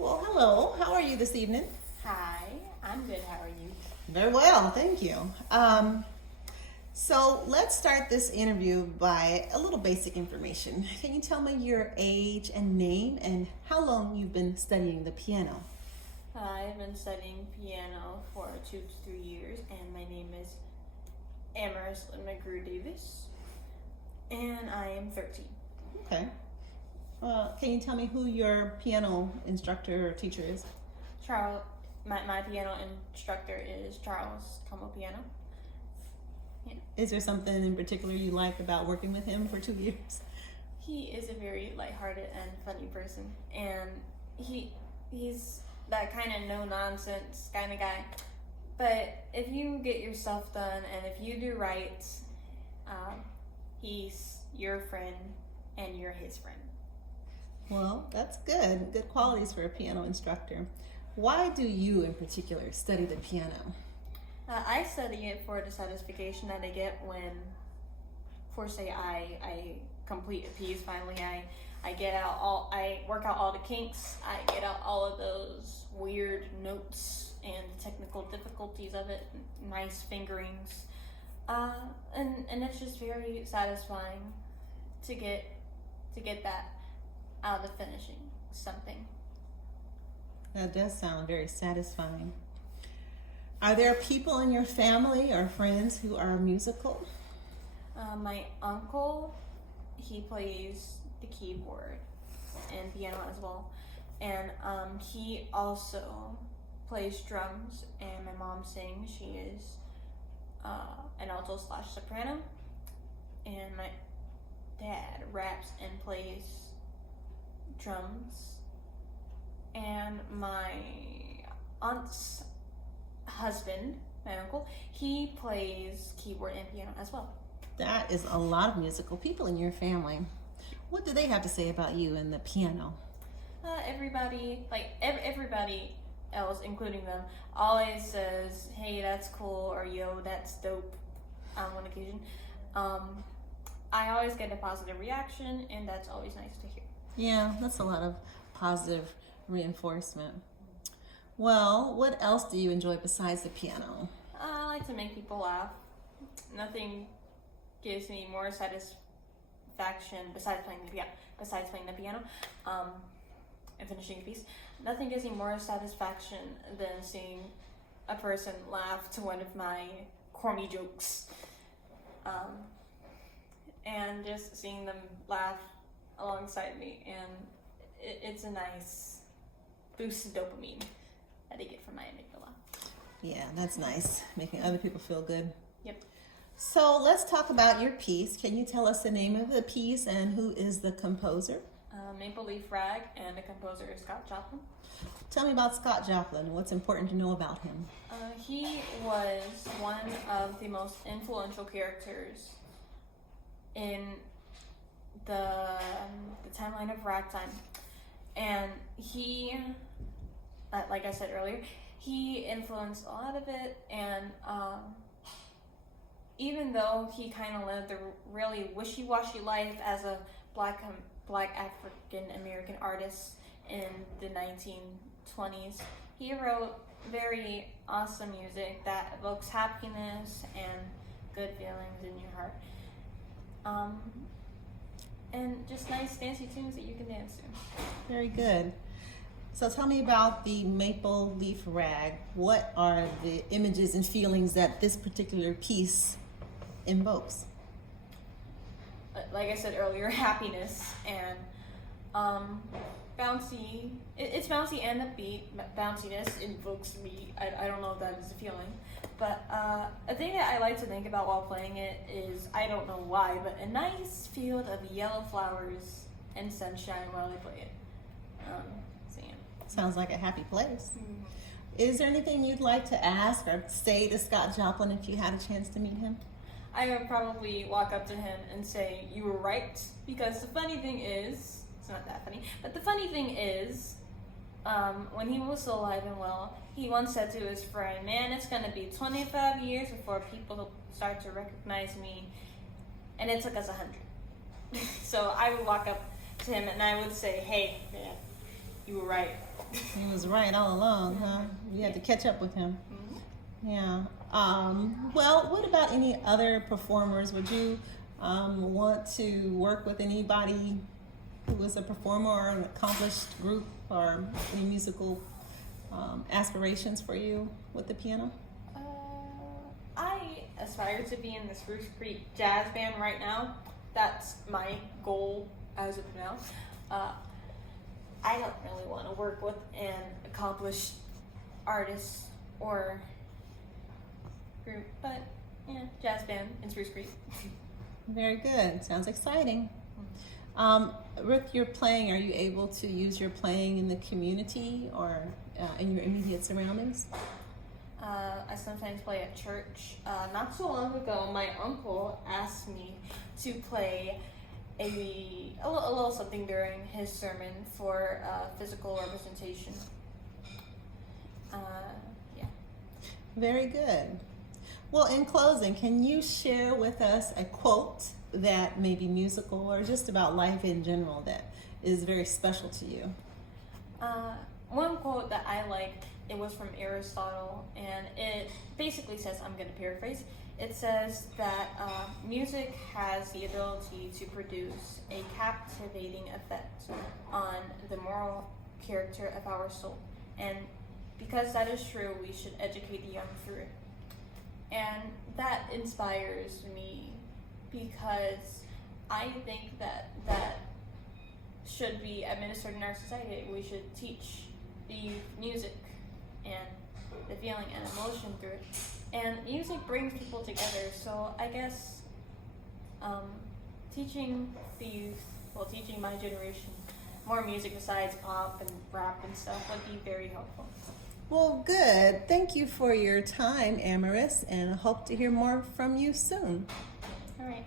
Well, hello. How are you this evening? Hi, I'm good. How are you? Very well, thank you. So let's start this interview by a little basic information. Can you tell me your age and name and how long you've been studying the piano? I've been studying piano for 2 to 3 years, and my name is Amaris McGrier-Davis, and I am 13. Okay. Can you tell me who your piano instructor or teacher is? Charles, my piano instructor is Charles Como Piano. Yeah. Is there something in particular you like about working with him for 2 years? He is a very lighthearted and funny person, and he's that kind of no-nonsense kind of guy. But if you get your stuff done and if you do right, he's your friend and you're his friend. Well, that's good. Good qualities for a piano instructor. Why do you in particular study the piano? I study it for the satisfaction that I get when, for say, I complete a piece. Finally, I work out all the kinks. I get out all of those weird notes and technical difficulties of it. Nice fingerings, and it's just very satisfying to get that out of finishing something. That does sound very satisfying. Are there people in your family or friends who are musical? My uncle, he plays the keyboard and piano as well, and he also plays drums. And my mom sings. She is an alto / soprano, and my dad raps and plays drums, and my aunt's husband, my uncle, he plays keyboard and piano as well. That is a lot of musical people in your family. What do they have to say about you and the piano? Everybody else, including them, always says, "Hey, that's cool," or "Yo, that's dope," on one occasion. I always get a positive reaction, and that's always nice to hear. Yeah, that's a lot of positive reinforcement. Well, what else do you enjoy besides the piano? I like to make people laugh. Nothing gives me more satisfaction besides playing the piano, and finishing a piece. Nothing gives me more satisfaction than seeing a person laugh to one of my corny jokes, and just seeing them laugh alongside me, and it's a nice boost of dopamine that I get from my amygdala. Yeah, that's nice, making other people feel good. Yep. So let's talk about your piece. Can you tell us the name of the piece and who is the composer? Maple Leaf Rag, and the composer is Scott Joplin. Tell me about Scott Joplin. What's important to know about him? He was one of the most influential characters in the timeline of ragtime, and he, like I said earlier, he influenced a lot of it. And even though he kind of lived a really wishy-washy life as a black African American artist in the 1920s, he wrote very awesome music that evokes happiness and good feelings in your heart. And just nice fancy tunes that you can dance to. Very good. So tell me about the Maple Leaf Rag. What are the images and feelings that this particular piece invokes? Like I said earlier, happiness and bouncy. It's bouncy and upbeat. Bounciness invokes me. I don't know if that is a feeling. But a thing that I like to think about while playing it is, I don't know why, but a nice field of yellow flowers and sunshine while I play it. Sounds like a happy place. Mm-hmm. Is there anything you'd like to ask or say to Scott Joplin if you had a chance to meet him? I would probably walk up to him and say, "You were right," because the funny thing is, it's not that funny, but the funny thing is, when he was still alive and well, he once said to his friend, "Man, it's going to be 25 years before people start to recognize me," and it took us 100. So I would walk up to him and I would say, "Hey, man, You were right. He was right all along, huh? You had to catch up with him. Yeah. Well, what about any other performers? Would you want to work with anybody who was a performer or an accomplished group, or any musical aspirations for you with the piano? I aspire to be in the Spruce Creek Jazz Band right now. That's my goal as of now. I don't really want to work with an accomplished artist or group, but yeah, jazz band in Spruce Creek. Very good. Sounds exciting. With your playing, are you able to use your playing in the community or in your immediate surroundings? I sometimes play at church. Not so long ago, my uncle asked me to play a little something during his sermon for physical representation. Yeah. Very good. Well, in closing, can you share with us a quote that may be musical or just about life in general that is very special to you? One quote that I liked, it was from Aristotle, and it basically says, I'm going to paraphrase, it says that music has the ability to produce a captivating effect on the moral character of our soul. And because that is true, we should educate the young through it. And that inspires me because I think that should be administered in our society. We should teach the youth music and the feeling and emotion through it. And music brings people together, so I guess teaching the youth, well, teaching my generation more music besides pop and rap and stuff would be very helpful. Well, good. Thank you for your time, Amaris, and I hope to hear more from you soon. All right.